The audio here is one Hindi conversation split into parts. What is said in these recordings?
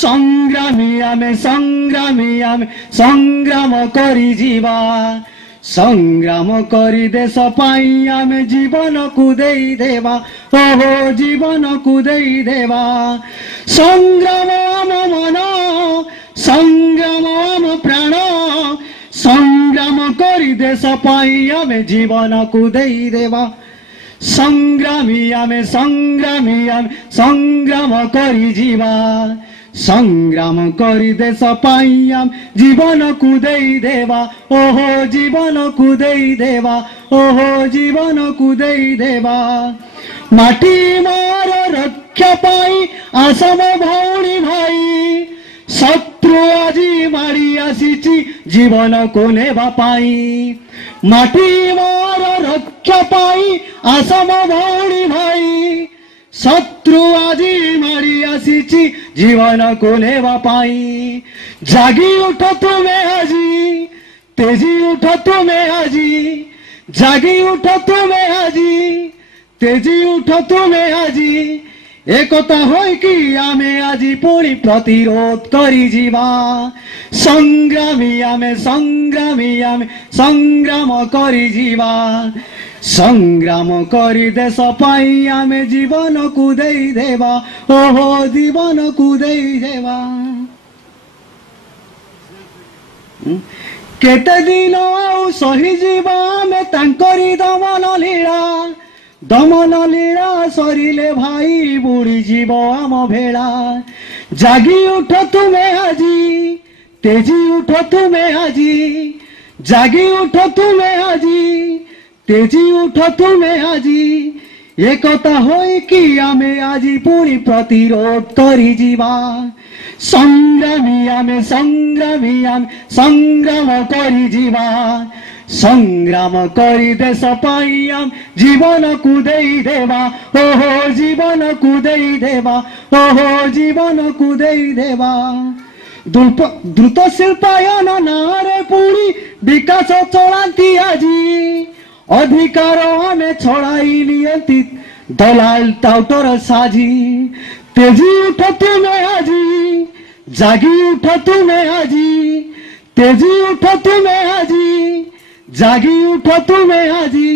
संग्रामी आमे संग्राम करी जीवा संग्राम करी देश पाई आमे जीवन को देई देवा ओहो जीवन को देई देवा संग्राम आम मन संग्राम आम प्राण संग्राम करी देश पाई आमे जीवन को देई देवा संग्रामी आमे संग्राम करी जीवा संग्राम करी देश पाई आम जीवन को देई देवा ओहो जीवन को देई देवा ओहो जीवन को देई देवा माटी मार रक्षा पाई आसम भौणी भाई शत्रु आजी मारी आसीची जीवन को नेबा पाई माटी मार रक्षा पाई आसम भौणी भाई शत्रु आजी मारी आसीची जीवन को नेबा पाई जागी उठ तुम्हें आजी तेजी उठ तुम्हें आजी जागी उठ तुम्हें आजी तेजी उठ तुम्हें आजी एकता होई कि आमे आजी पुणी प्रतिरोध करी जीवा संग्रामी आमे संग्राम करी जीवा संग्राम करी देश पाई आमे जीवन को देई देवा ओहो जीवन को देई देवा केते दिन आउ सही जीवा आमे तांकरी दमन लीला सरिले भाई बुड़ी जीव आम भेड़ा जागी उठ तुम्हें आजी तेजी उठ तुम्हें आजी जागी उठ तुम्हें आजी तेजी उठ तुम्हें आजी एकता होई कि आमे आजी पुणी प्रतिरोध करी जीवा संग्रामी आमे संग्राम करी जीवा संग्राम करी देश पाई आम जीवन को देई देवा ओहो जीवन को देई देवा ओहो जीवन को देई देवा द्रुत शिल्पायन नारे पुणी विकास चलांती आजी अधिकार आमे छड़ाई नियंती दलाल टाउटर साजी तेजी उठ तुम्हें आजी जागी उठ तुम्हें आजी तेजी उठ तुम्हें आजी जागी उठ तुम्हें आजी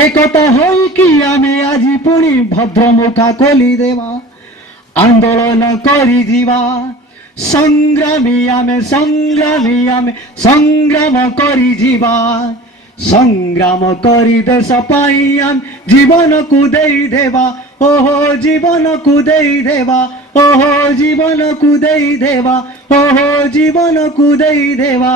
एकता होई कि आमे आजी पुणी भद्रमुखा खोली देवा आंदोलन करी जीवा संग्रामी आमे संग्राम करी जीवा संग्राम करी देश पाई आम जीवन को देई देवा ओहो जीवन को देई देवा ओहो जीवन को देई देवा ओहो जीवन को देई देवा।